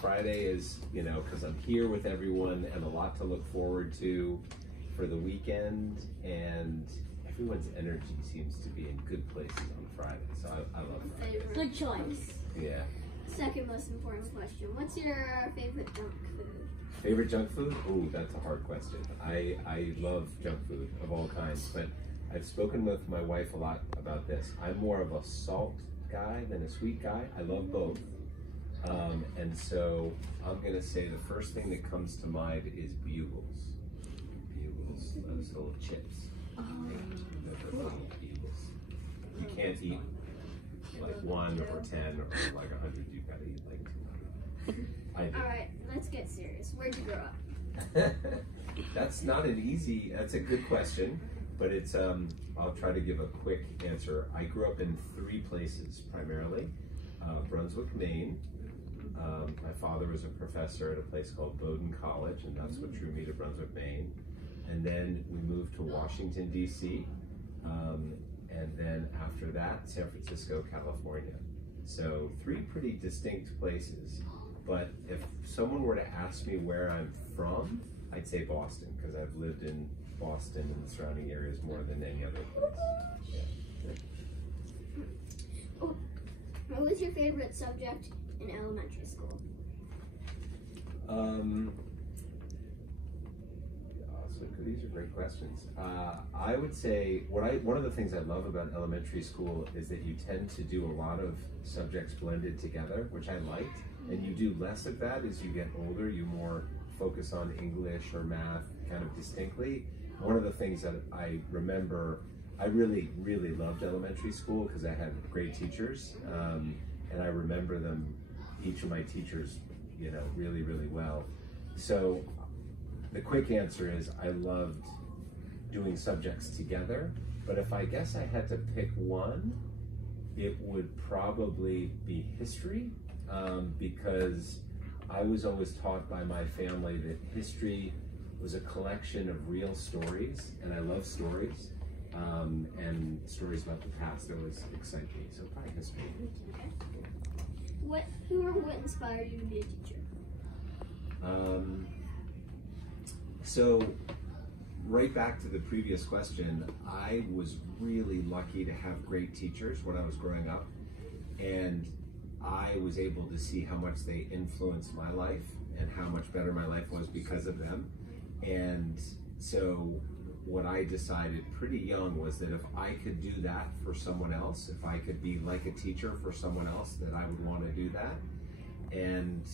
Friday is, you know, because I'm here with everyone and a lot to look forward to for the weekend, and everyone's energy seems to be in good places on Friday, so I love Friday. Good choice. Yeah. Second most important question. What's your favorite junk food? Favorite junk food? Ooh, that's a hard question. I love junk food of all kinds, but I've spoken with my wife a lot about this. I'm more of a salt guy than a sweet guy. I love both. And so I'm gonna say the first thing that comes to mind is Bugles. Bugles, those little chips. Those little Bugles. You can't eat like 1 or 10 or like 100. You've got to eat like 200. I do. All right, let's get serious. Where'd you grow up? That's not an easy. That's a good question, but it's. I'll try to give a quick answer. I grew up in 3 places primarily. Brunswick, Maine. My father was a professor at a place called Bowdoin College, and that's what drew me to Brunswick, Maine. And then we moved to Washington, D.C., and then after that, San Francisco, California. So 3 pretty distinct places. But if someone were to ask me where I'm from, I'd say Boston, because I've lived in Boston and the surrounding areas more than any other place. Yeah. Oh, what was your favorite subject in elementary school? So these are great questions. I would say one of the things I love about elementary school is that you tend to do a lot of subjects blended together, which I liked, and you do less of that as you get older. You more focus on English or math kind of distinctly. One of the things that I remember, I really, really loved elementary school because I had great teachers, and I remember them, each of my teachers, you know, really, really well. So the quick answer is I loved doing subjects together, but if I guess I had to pick one, it would probably be history, because I was always taught by my family that history was a collection of real stories, and I love stories, and stories about the past always excite me, so probably history. Okay. Who or what inspired you to be a teacher? So right back to the previous question, I was really lucky to have great teachers when I was growing up, and I was able to see how much they influenced my life and how much better my life was because of them. And so what I decided pretty young was that if I could do that for someone else, if I could be like a teacher for someone else, that I would want to do that. And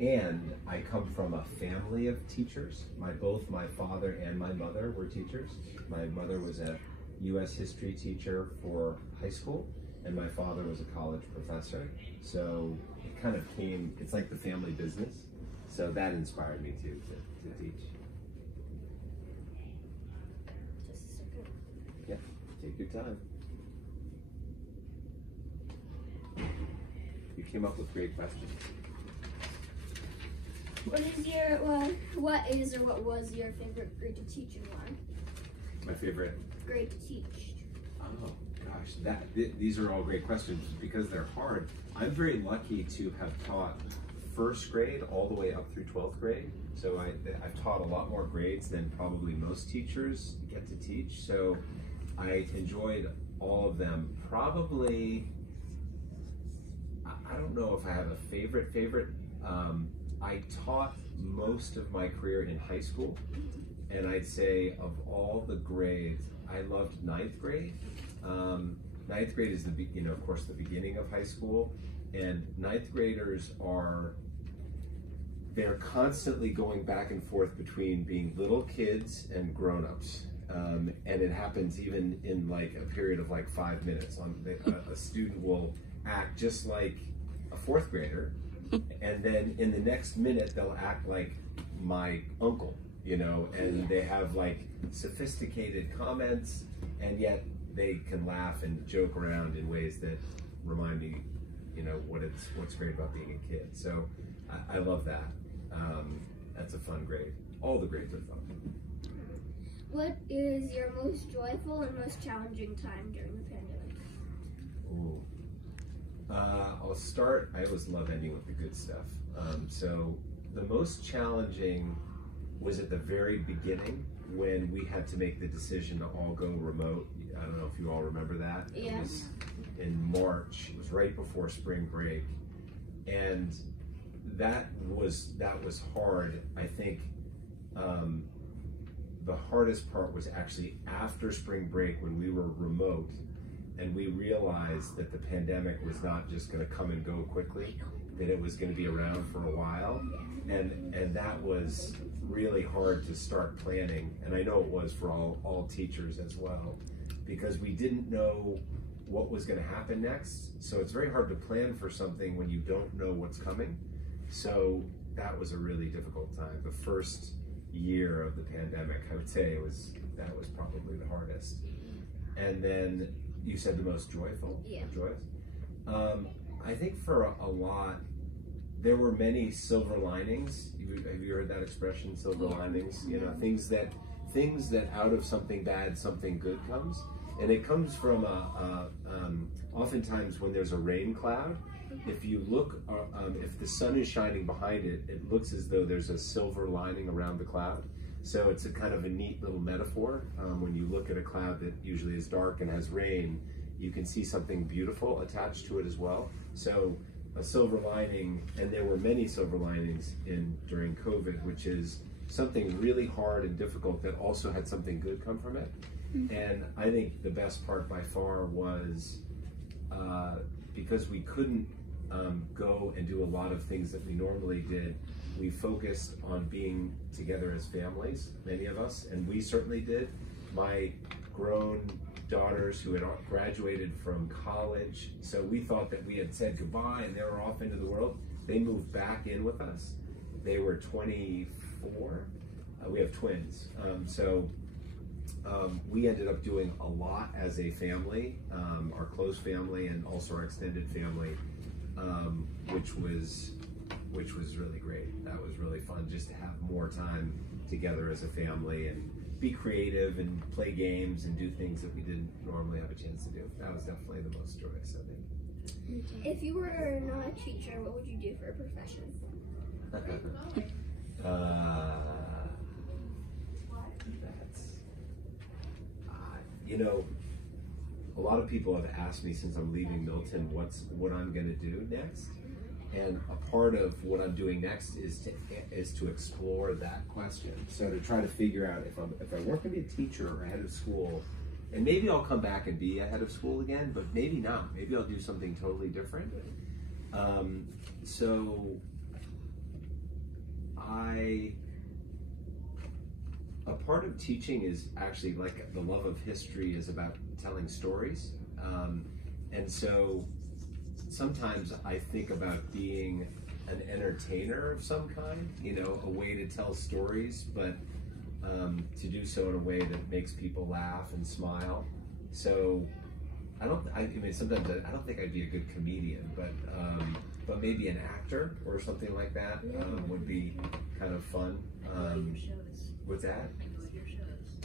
and I come from a family of teachers. Both my father and my mother were teachers. My mother was a U.S. history teacher for high school, and my father was a college professor. So it kind of came, it's like the family business. So that inspired me to teach. Just a second. Yeah, take your time. You came up with great questions. What is or what was your favorite grade to teach and why? My favorite Grade to teach. Oh gosh, these are all great questions because they're hard. I'm very lucky to have taught first grade all the way up through 12th grade. So I've taught a lot more grades than probably most teachers get to teach. So I enjoyed all of them. Probably, I don't know if I have a favorite. I taught most of my career in high school, and I'd say of all the grades, I loved 9th grade. 9th grade is of course the beginning of high school, and 9th graders they're constantly going back and forth between being little kids and grown-ups. And it happens even in like a period of like 5 minutes. A student will act just like a 4th grader, and then in the next minute they'll act like my uncle, you know, and they have like sophisticated comments, and yet they can laugh and joke around in ways that remind me, you know, what's great about being a kid. So I love that. That's a fun grade. All the grades are fun. What is your most joyful and most challenging time during the pandemic? Ooh. I'll start. I always love ending with the good stuff. So the most challenging was at the very beginning when we had to make the decision to all go remote. I don't know if you all remember that. Yeah. It was in March. It was right before spring break, and that was hard. I think the hardest part was actually after spring break when we were remote, and we realized that the pandemic was not just going to come and go quickly, that it was going to be around for a while, and that was really hard to start planning, and I know it was for all teachers as well, because we didn't know what was going to happen next. So it's very hard to plan for something when you don't know what's coming. So that was a really difficult time. The first year of the pandemic, I would say that was probably the hardest. And then you said the most joyful? Yeah. Joyous? I think for a lot, there were many silver linings. Have you heard that expression, silver linings? You know, things that out of something bad, something good comes. And it comes from oftentimes when there's a rain cloud, if you look, if the sun is shining behind it, it looks as though there's a silver lining around the cloud. So it's a kind of a neat little metaphor. When you look at a cloud that usually is dark and has rain, you can see something beautiful attached to it as well. So a silver lining, and there were many silver linings during COVID, which is something really hard and difficult that also had something good come from it. And I think the best part by far was because we couldn't go and do a lot of things that we normally did, we focused on being together as families, many of us, and we certainly did. My grown daughters who had graduated from college, so we thought that we had said goodbye and they were off into the world. They moved back in with us. They were 24. We have twins. We ended up doing a lot as a family, our close family and also our extended family, which was really great. That was really fun, just to have more time together as a family and be creative and play games and do things that we didn't normally have a chance to do. That was definitely the most joyous, I think. If you were not a teacher, what would you do for a profession? You know, a lot of people have asked me since I'm leaving Milton what I'm going to do next, and a part of what I'm doing next is to explore that question. So to try to figure out if I weren't going to be a teacher or a head of school, and maybe I'll come back and be a head of school again, but maybe not. Maybe I'll do something totally different. A part of teaching is actually, like, the love of history is about telling stories. And so sometimes I think about being an entertainer of some kind, you know, a way to tell stories, but to do so in a way that makes people laugh and smile. So I mean, sometimes I don't think I'd be a good comedian, but maybe an actor or something like that would be kind of fun. What's that?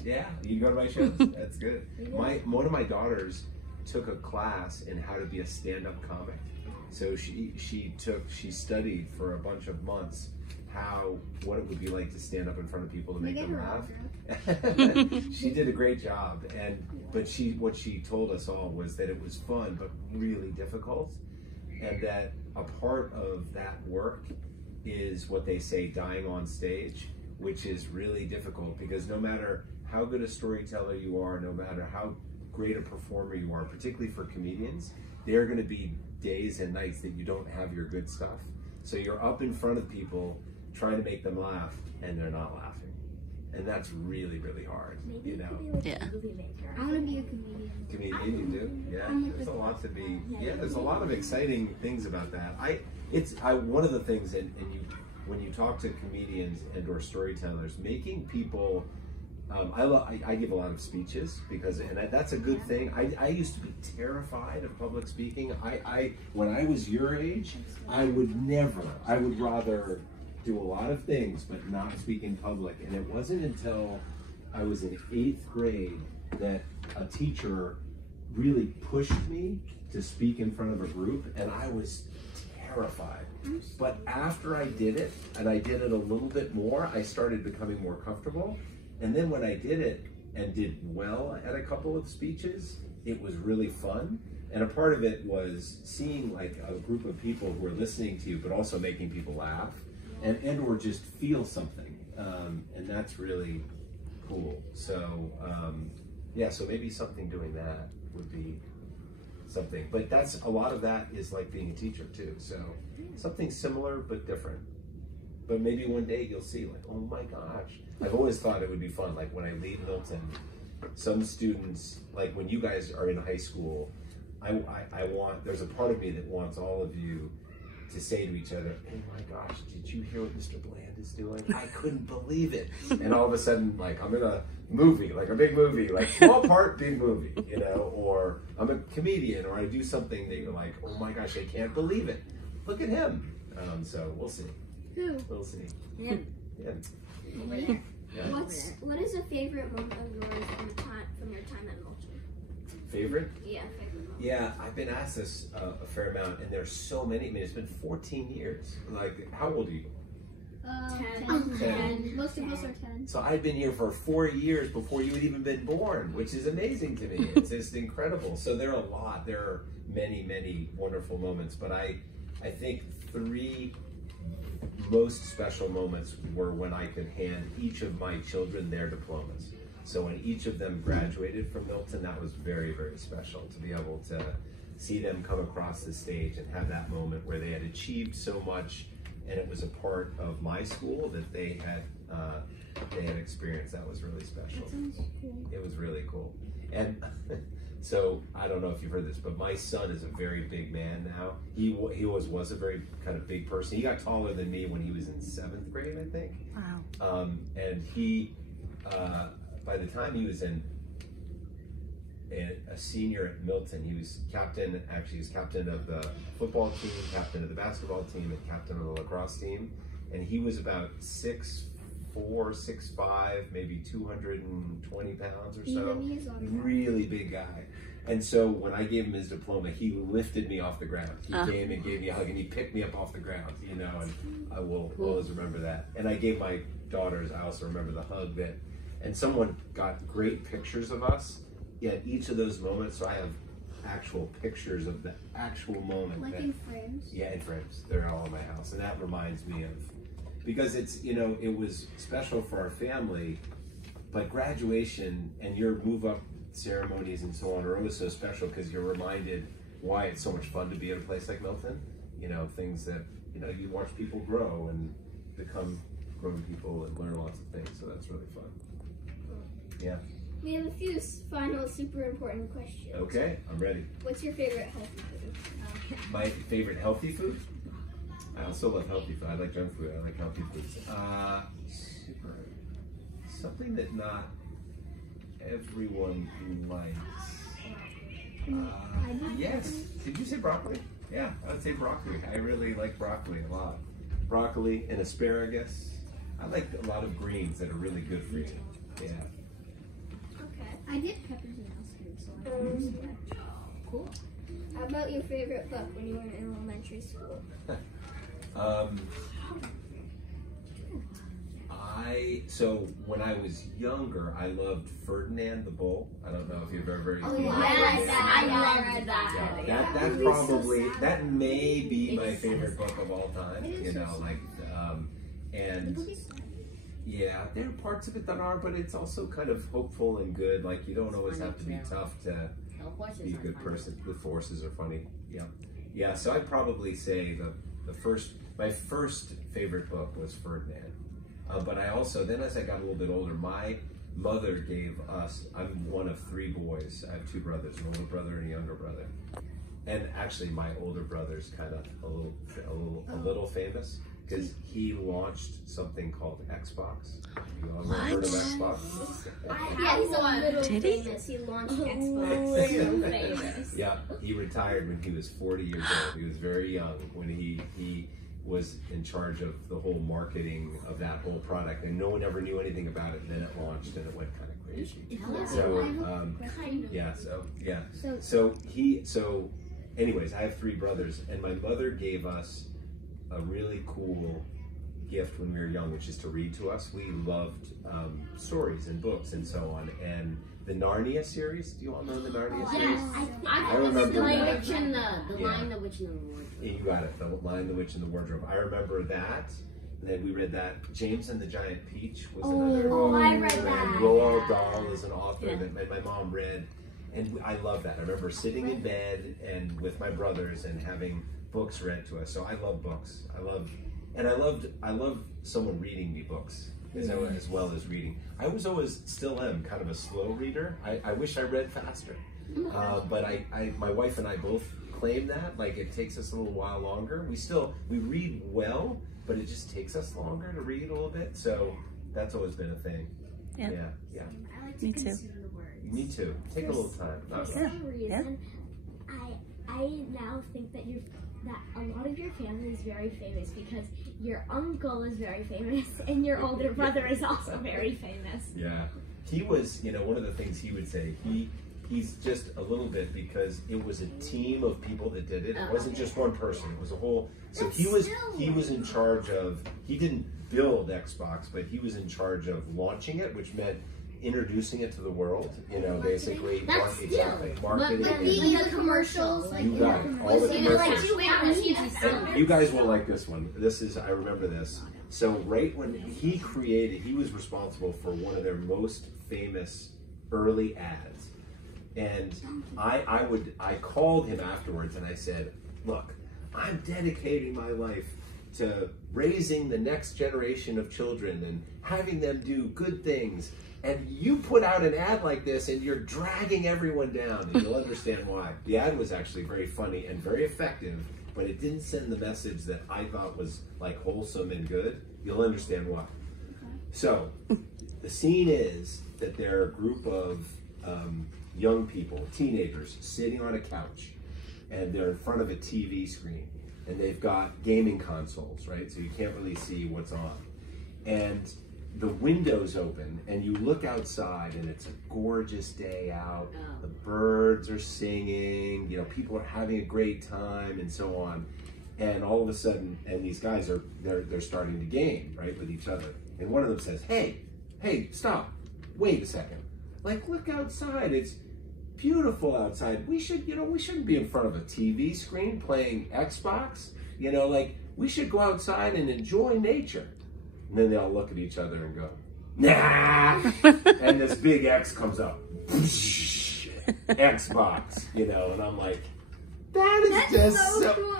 Yeah, you can go to my shows. That's good. One of my daughters took a class in how to be a stand-up comic. So she studied for a bunch of months what it would be like to stand up in front of people to make them laugh. She did a great job, but what she told us all was that it was fun but really difficult, and that a part of that work is what they say dying on stage, which is really difficult, because no matter how good a storyteller you are, no matter how great a performer you are, particularly for comedians, there are going to be days and nights that you don't have your good stuff. So you're up in front of people trying to make them laugh, and they're not laughing. And that's really, really hard, Maybe you know? you could be like Yeah. a movie maker. I want to be a comedian. Comedian, you do? Yeah, there's a lot to be, there's a lot of exciting things about that. One of the things, when you talk to comedians and or storytellers, making people, I give a lot of speeches that's a good thing. I used to be terrified of public speaking. When I was your age, I would rather do a lot of things, but not speak in public. And it wasn't until I was in 8th grade that a teacher really pushed me to speak in front of a group, and I was terrified. But after I did it, and I did it a little bit more, I started becoming more comfortable. And then when I did it and did well at a couple of speeches, it was really fun. And a part of it was seeing like a group of people who were listening to you, but also making people laugh and or just feel something. And that's really cool. So yeah, so maybe something doing that would be something. But that's a lot of that is like being a teacher too. So something similar but different. But maybe one day you'll see like, oh my gosh. I've always thought it would be fun. Like when I leave Milton, some students, like when you guys are in high school, I want, there's a part of me that wants all of you to say to each other, oh my gosh, did you hear what Mr. Bland is doing? I couldn't believe it. And all of a sudden, like I'm in a movie, like a big movie, like small part, big movie, you know, or I'm a comedian, or I do something that you're like, oh my gosh, I can't believe it. Look at him. So we'll see. Who? We'll see. Him. Him. Yeah. What is a favorite moment of yours from your time at Milton? Favorite? Yeah, favorite moment. Yeah, I've been asked this a fair amount, and there's so many. I mean, it's been 14 years. Like, how old are you? 10. Most of us are 10. So I've been here for 4 years before you had even been born, which is amazing to me. It's just incredible. So there are a lot. There are many, many wonderful moments. But I think 3 most special moments were when I could hand each of my children their diplomas. So when each of them graduated from Milton, that was very, very special to be able to see them come across the stage and have that moment where they had achieved so much, and it was a part of my school that they had experienced. That was really special. That sounds cool. It was really cool. And so I don't know if you've heard this, but my son is a very big man now. He always was a very kind of big person. He got taller than me when he was in 7th grade, I think. Wow. And he, by the time he was a senior at Milton, he was captain. Actually, he was captain of the football team, captain of the basketball team, and captain of the lacrosse team. And he was about 6'4", 6'5", maybe 220 pounds or so. Really big guy. And so when I gave him his diploma, he lifted me off the ground. He came and gave me a hug, and he picked me up off the ground, you know, and I will always remember that. And I gave my daughters, I also remember the hug that, and someone got great pictures of us at each of those moments. So I have actual pictures of the actual moment. Like in frames? Yeah, in frames. They're all in my house. And that reminds me of, because it's, you know, it was special for our family, but graduation and your move up ceremonies and so on are always so special because you're reminded why it's so much fun to be at a place like Milton. You know, things that, you know, you watch people grow and become grown people and learn lots of things. So that's really fun. Yeah. We have a few final super important questions. Okay, I'm ready. What's your favorite healthy food? My favorite healthy food? I also love healthy food. I like junk food. I like healthy foods. Super. Something that not everyone likes. Yes. Did you say broccoli? Yeah, I would say broccoli. I really like broccoli a lot. Broccoli and asparagus. I like a lot of greens that are really good for you. Yeah. Okay. I did peppers and mustard, so I understand. Cool. How about your favorite book when you were in elementary school? So when I was younger, I loved Ferdinand the Bull. I don't know if you've ever. Oh, yeah. I read that. Yeah, that's probably, that may be my favorite book of all time. You know, like, and yeah, there are parts of it that are, but it's also kind of hopeful and good. Like, you don't always have to be tough to be a good person. The forces are funny. Yeah, yeah. So I'd probably say my first favorite book was Ferdinand. But I also, then as I got a little bit older, my mother gave us, I'm one of 3 boys. I have 2 brothers, an older brother and a younger brother. And actually my older brother's kind of a little famous because he launched something called Xbox. You all ever heard of Xbox? Yeah, he's a little Did he? famous. He launched Xbox. Famous. Yeah, he retired when he was 40 years old. He was very young when he was in charge of the whole marketing of that whole product, and no one ever knew anything about it. And then it launched, and it went kind of crazy. So anyways, I have 3 brothers, and my mother gave us a really cool gift when we were young, which is to read to us. We loved stories and books and so on. And the Narnia series, do you all know the Narnia series? I remember the that. Witch and the Lion, the Witch, and the Wardrobe. Yeah, you got it. The Lion, the Witch, and the Wardrobe. I remember that. And then we read that. James and the Giant Peach was another. Oh, I read And that. Roald Dahl is an author that my mom read. And I love that. I remember sitting in bed and with my brothers and having books read to us. So I love books. I love someone reading me books as well as reading. I was always, still am, kind of a slow reader. I wish I read faster. But my wife and I both claim that. Like, it takes us a little while longer. We read well, but it just takes us longer to read a little bit. So that's always been a thing. Yeah. I like to consider the words. Me too. Take a little time. For some reason, I now think that a lot of your family is very famous because your uncle is very famous and your older brother is also very famous. Yeah. He was, one of the things he would say, he's just a little bit, because it was a team of people that did it. It wasn't just one person. It was a whole. So he was in charge of. He didn't build Xbox, but he was in charge of launching it, which meant introducing it to the world. Basically, marketing. Being the commercials, You got it. All the commercials. And you guys will like this one. I remember this. So right when he was responsible for one of their most famous early ads. And I called him afterwards and I said, look, I'm dedicating my life to raising the next generation of children and having them do good things. And you put out an ad like this and you're dragging everyone down, and you'll understand why. The ad was actually very funny and very effective, but it didn't send the message that I thought was like wholesome and good. You'll understand why. So the scene is that there are a group of young people, teenagers, sitting on a couch, and they're in front of a TV screen, and they've got gaming consoles, right? So you can't really see what's on. And the window's open, and you look outside, and it's a gorgeous day out. The birds are singing, people are having a great time, and so on. And all of a sudden, and these guys they're starting to game, right, with each other. And one of them says, hey, stop, wait a second. Like, look outside, it's beautiful outside. We shouldn't be in front of a TV screen playing Xbox. We should go outside and enjoy nature. And then they all look at each other and go, nah. And this big X comes up. Xbox, and I'm like, that's just so cool.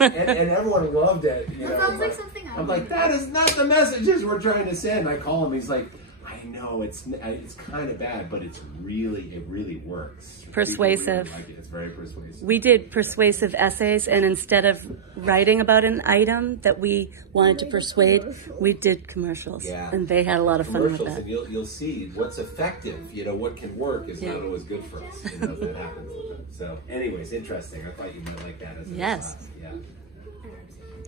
and everyone loved it. That sounds like something I'm like, that is not the messages we're trying to send. I call him, he's like, I know it's kind of bad, but it really works. Persuasive. Really like it. It's very persuasive. We did persuasive essays, and instead of writing about an item that we wanted to persuade, we did commercials. Yeah. And they had a lot of fun with that. And you'll see what's effective. What can work is not always good for us. That happens. So, anyways, interesting. I thought you might like that as a class. Yeah.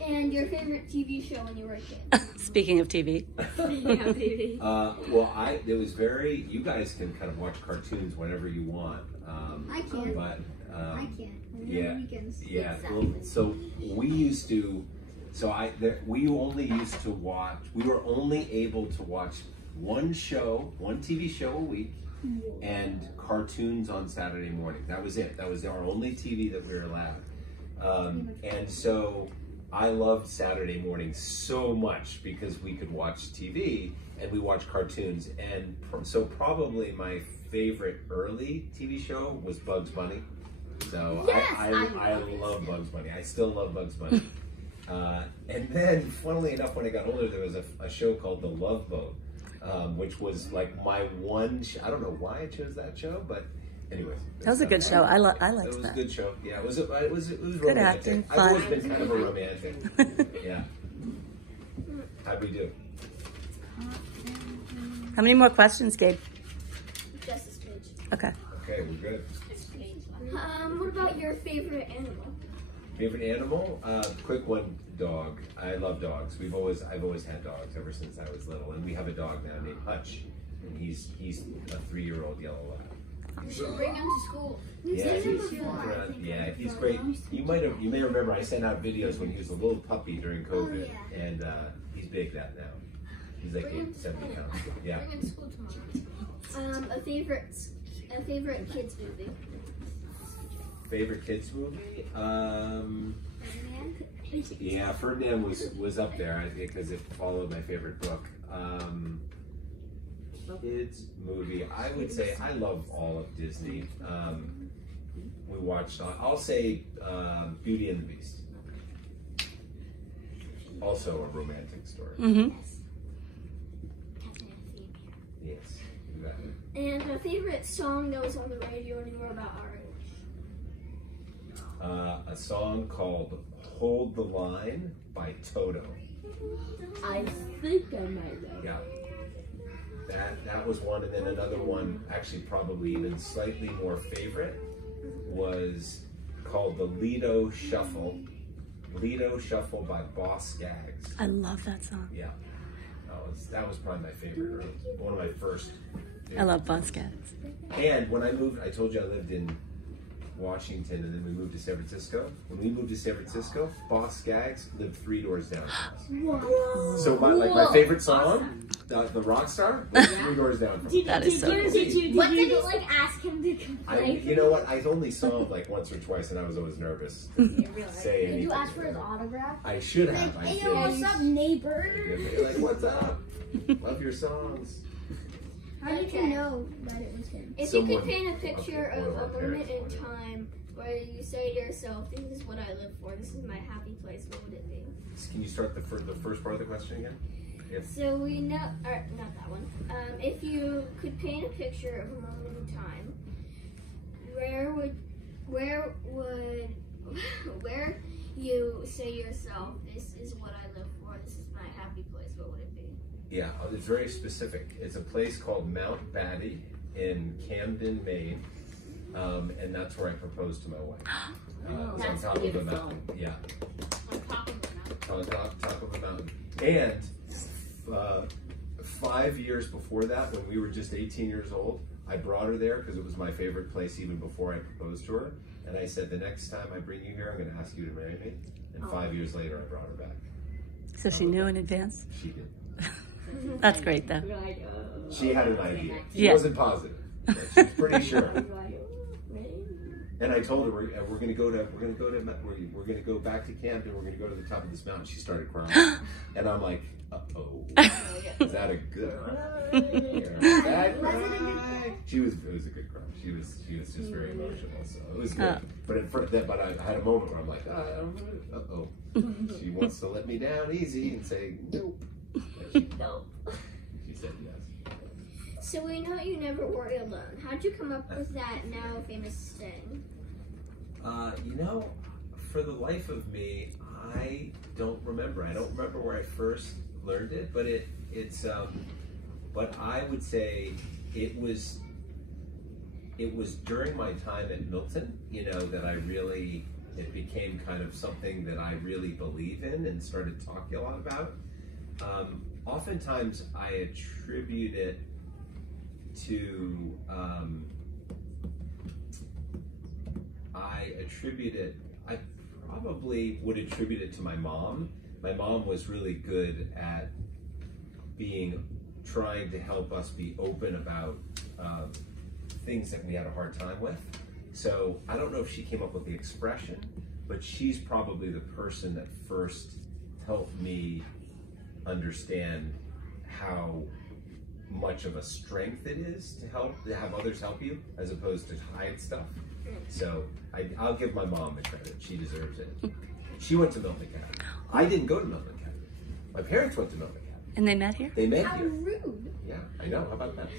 And your favorite TV show when you were a kid? Speaking of TV. Yeah, baby. It was very, you guys can kind of watch cartoons whenever you want. I can't. But, I can't. Yeah. Weekends. Yeah. Well, so we used to, we were only able to watch one TV show a week, and cartoons on Saturday morning. That was it. That was our only TV that we were allowed. And so I loved Saturday morning so much because we could watch TV and we watched cartoons. And so probably my favorite early TV show was Bugs Bunny. So yes, I love Bugs Bunny. I still love Bugs Bunny. And then, funnily enough, when I got older, there was a show called The Love Boat, which was like my one. I don't know why I chose that show, but anyways, that was a good show. I liked that. It was a good show. Yeah, it was romantic. Good acting, I've always been kind of a romantic. Yeah. How'd we do? How many more questions, Gabe? Just this page. Okay. Okay, we're good. What about your favorite animal? Favorite animal? Quick one, dog. I love dogs. I've always had dogs ever since I was little, and we have a dog now named Hutch, and he's a 3-year-old yellow lab. You should bring him to school. He's great. You may remember I sent out videos when he was a little puppy during COVID, and he's big now. He's like 70 pounds. Yeah. Bring him to school tomorrow. A favorite kids movie. Favorite kids movie? Yeah, Ferdinand was up there, I think, because it followed my favorite book. Kids movie, I would say I love all of Disney. We watched, I'll say Beauty and the Beast. Also a romantic story. Mm-hmm. Yes, exactly. And a favorite song that was on the radio when you were about our age. A song called Hold the Line by Toto. I think I might know. Yeah. That was one, and then another one, actually probably even slightly more favorite, was called the Lido Shuffle. Lido Shuffle by Boss Skaggs. I love that song. Yeah. That was probably my favorite, or one of my first. I love Boss Skaggs. And when I moved, I told you I lived in Washington, and then we moved to San Francisco. When we moved to San Francisco, Boss Skaggs lived 3 doors down from us. So my favorite song, the Rockstar, was 3 doors down from us. That is so cool. Did you like ask him to complain? You know what? I only saw him like once or twice, and I was always nervous to say anything. Did you ask for his autograph? I should have. I Hey, did. what's up, neighbor? You're like, what's up? Love your songs. How did you know that it was him? If you could paint a picture of a moment in time where you say to yourself, "This is what I live for. This is my happy place," what would it be? Can you start the first part of the question again? So we know, or not that one. If you could paint a picture of a moment in time, where you say to yourself, "This is what I live for. This is my happy place," what would it be? Yeah, it's very specific. It's a place called Mount Batty in Camden, Maine, and that's where I proposed to my wife. It's on top of the mountain. Yeah. On top of the mountain. On top of the mountain. And 5 years before that, when we were just 18 years old, I brought her there because it was my favorite place even before I proposed to her. And I said, the next time I bring you here, I'm going to ask you to marry me. And 5 years later, I brought her back. So she knew in advance? She did. That's great, though. She had an idea. She Yeah. wasn't positive, but she was pretty sure. And I told her we're going to go back to Camden. We're going to go to the top of this mountain. She started crying, and I'm like, uh-oh, is that a good cry? Bad cry? It was a good cry. She was just very emotional, so it was good. But I had a moment where I'm like, uh-oh, she wants to let me down easy and say nope. No. She said yes. So we know you never worry alone. How'd you come up with that now famous saying? For the life of me, I don't remember. I don't remember where I first learned it, but but I would say it was during my time at Milton, that it became kind of something that I really believe in and started talking a lot about. Oftentimes I attribute it to, I probably would attribute it to my mom. My mom was really good at trying to help us be open about things that we had a hard time with. So I don't know if she came up with the expression, but she's probably the person that first helped me understand how much of a strength it is to have others help you as opposed to hide stuff. So I'll give my mom the credit. She deserves it. She went to Milton Academy. I didn't go to Milton Academy. My parents went to Milton Academy. And they met here? They met How here. rude. Yeah, I know. How about that?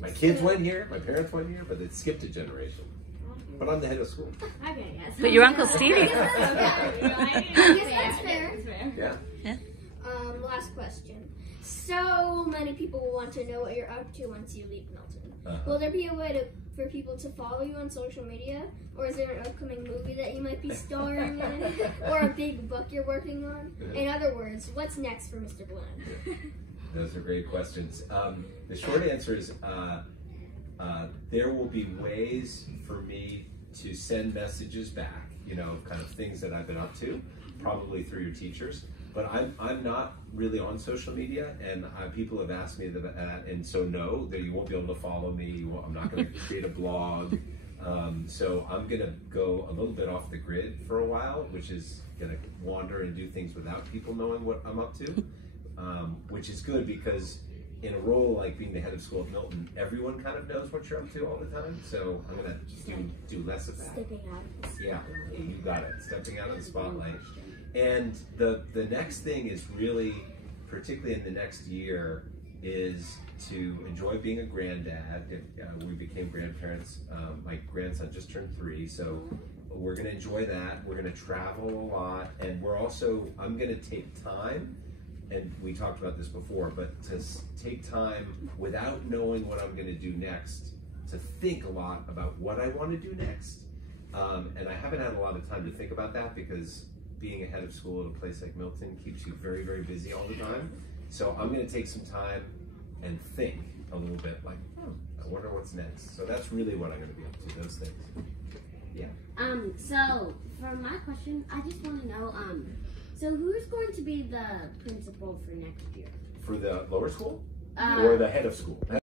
My kids went here, my parents went here, but it skipped a generation. But I'm the head of school. Okay, yes. But your Uncle Stevie. I guess that's fair. Yeah. Yeah. Last last question. So many people will want to know what you're up to once you leave Milton. Will there be a way for people to follow you on social media? Or is there an upcoming movie that you might be starring in? Or a big book you're working on? In other words, what's next for Mr. Bland? Those are great questions. The short answer is there will be ways for me to send messages back, you know, kind of things that I've been up to, probably through your teachers. But I'm not really on social media, and people have asked me that, and so no, that you won't be able to follow me. I'm not going to create a blog. So I'm going to go a little bit off the grid for a while, which is going to wander and do things without people knowing what I'm up to, which is good because in a role like being the head of school at Milton, everyone kind of knows what you're up to all the time. So I'm going to do less of that. Stepping out of the spotlight. Yeah, you got it. Stepping out of the spotlight. And the next thing is really, particularly in the next year, is to enjoy being a granddad. We became grandparents. My grandson just turned 3, so we're going to enjoy that. We're going to travel a lot, and I'm going to take time, and we talked about this before, but to take time without knowing what I'm going to do next, to think a lot about what I want to do next. And I haven't had a lot of time to think about that because being a head of school at a place like Milton keeps you very, very busy all the time. So I'm going to take some time and think a little bit like, I wonder what's next. So that's really what I'm going to be up to, those things. Yeah. So for my question, I just want to know, so who's going to be the principal for next year? For the lower school or the head of school?